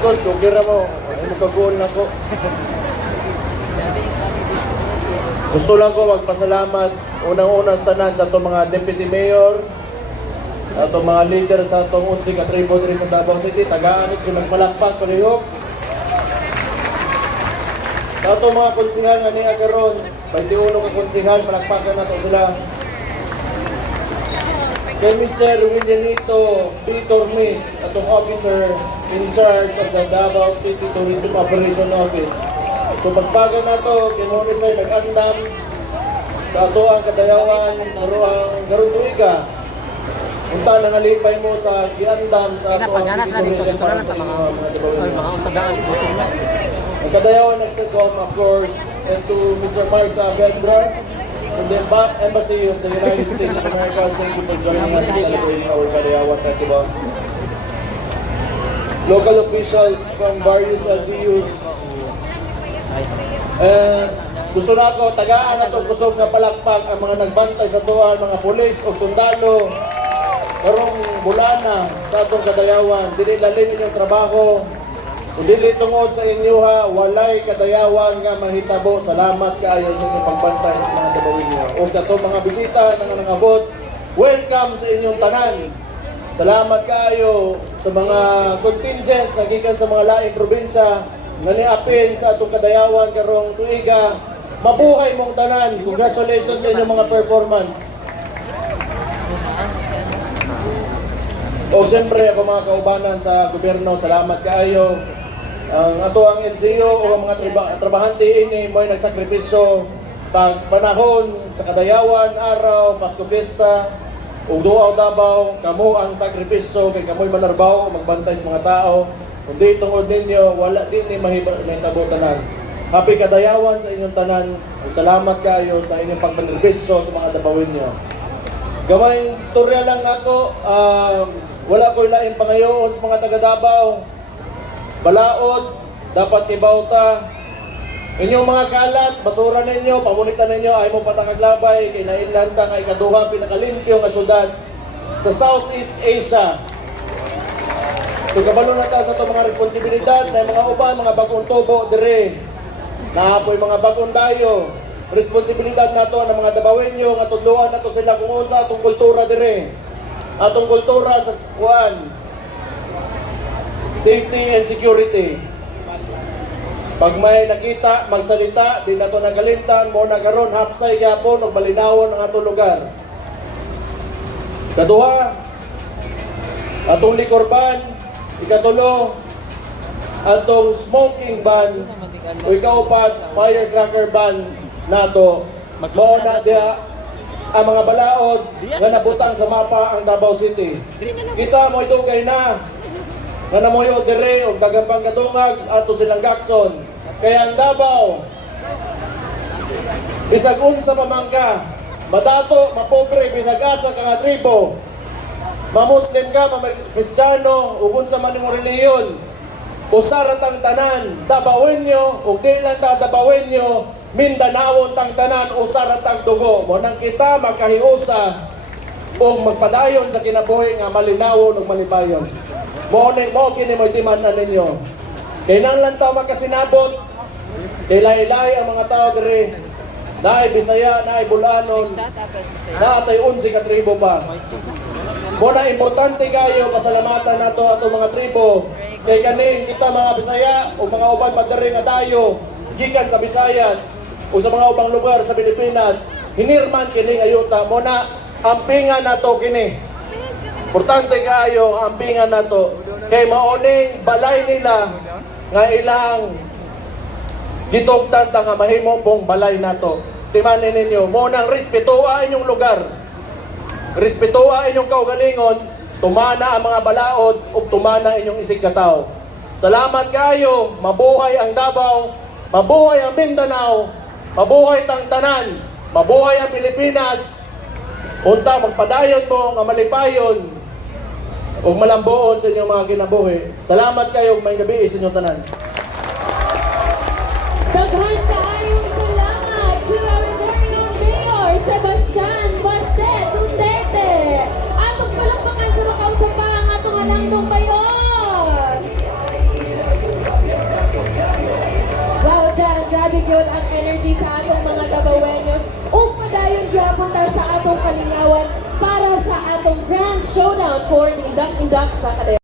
God, kukira mo. Ay, magkagoon na ko. Gusto lang ko magpasalamat unang-una sa tanan sa itong mga deputy mayor, sa itong mga leader sa itong unsig at tribo diri sa Davao City, tagaan ito nagpalakpak palihok. Sa itong mga konsihal nga niya karon, 21 ka konsihal, palakpakan na ito sila. Kay Mr. Willianito P. Tormes, atong officer in charge of the Davao City Tourism Operation Office. So pagpagan na ito, kay Monisay nag-andam sa ato ang kadayawan, ang Garunduiga. Punta na nalipay mo sa giandam sa ato ang City Tourism para sa mga Dabawin. Ang kadayawan nagsakom, of course, and to Mr. Mark Saavedra, from the Embassy of the United States of America. Thank you for joining us in celebrating our Kadayawan Festival. Local officials from various LGUs. Gusto na ako, tagaan na itong kusog na palakpak ang mga nagbantay sa tuwan, mga pulis o sundalo. Karong bulana sa atong Kadayawan, dili lalim inyong trabaho. Kung dili tungod sa inyo ha, walay kadayawan nga mahitabo. Salamat kaayo sa inyong pagbantay sa mga Dabawin niyo. O sa itong mga bisita na nangabot, welcome sa inyong tanan. Salamat kaayo sa mga contingents na gikan sa mga laing probinsya na niapin sa atong Kadayawan karong tuiga. Mabuhay mong tanan. Congratulations sa inyong mga performance. O siyempre ako mga kaubanan sa gobyerno, salamat kaayo. Ang ato ang NGO o ang mga trabahante ini mo'y nagsakripisyo pag panahon sa Kadayawan, araw, Pasko Fiesta, ug Duaw Davao, kamo ang sakripisyo kay kamo'y manarbaho magbantay sa mga tao. Kundi tungod ninyo, wala din ni mahitabo tanan. Happy Kadayawan sa inyong tanan. Salamat kayo sa inyong pagpanerbisyo sa mga Dabawin nyo. Gamay istorya lang ako, wala ko ilaing pangayoon sa mga taga Davao. Balaod, dapat kibauta. Inyong mga kalat, basura ninyo, pamunitan ninyo, ay mo patakaglabay, kay nainlanta nga ikaduha, pinakalimpyo nga syudad sa Southeast Asia. So kabalo na ta sa itong mga responsibilidad na mga uban, mga bagong tubo, dire. Naapoy mga bagong dayo. Responsibilidad na to ng mga Dabawinyo, nga tudluan na to sila kung unsa atong kultura dire. Atong kultura sa kuan, safety and security. Pag may nakita, magsalita, di na ito nagalimtan, mo na karon hapsay gyapon o balinawon ang atong lugar. Kaduha, atong liquor ban. Ikatulo, atong smoking ban. O ikaupat, firecracker ban nato. Mauna diha ang mga balaod nga nabutang sa mapa ang Davao City. Kita mo idugay na nga namoyo dire og dagambang katungag ato silang Gakson. Kaya ang Davao bisag unsa pa man ka, madato, mapobre, bisag asa ka nga tribo, ma-Muslim ka, ma-Kristiyano, ug unsa man imong relihiyon, usarat ang tanan, Dabawenyo ug di lang ta Dabawenyo, Mindanao tang tanan, usarat ang dugo. Mo nang kita magkahiusa ug magpadayon sa kinabuhi nga malinawon ug malipayon. Mo kini mo timan-an ninyo. Kay nang lang taw magkasinabot, kay lahi-lahi ang mga tao diri. Naay Bisaya, naay Bulanon, naatay 11 ka tribo pa. Mo na importante kayo pasalamatan nato ato mga tribo. Kay kaning kita mga Bisaya o mga uban pa diri nga tayo gikan sa Visayas o sa mga ubang lugar sa Pilipinas, hinirman kini ayuta mo na ampingan nato kini. Importante kaayo ang ampingan nato kay maoning balay nila nga ilang gitugtan ta nga mahimo pong balay nato. Timanin ninyo mo nang respetuha inyong lugar. Respetuha inyong kaugalingon, tumana ang mga balaod ug tumana inyong isig ka tawo. Salamat kayo, mabuhay ang Davao, mabuhay ang Mindanao, mabuhay tang tanan, mabuhay ang Pilipinas. Unta magpadayon mo nga malipayon ug malambuon sa inyong mga kinabuhi. Salamat kayo, may gabi sa inyong tanan. Daghan kaayong salamat to our very own Mayor Sebastian Bastet Duterte. Atong palakpakan sa makausap pa ang atong halangdong mayor. gyud ang energy sa atong mga Dabawenyos ug padayon gyapon ta sa atong kalingawan para sa atong grand showdown for the Indak-Indak sa Kadena.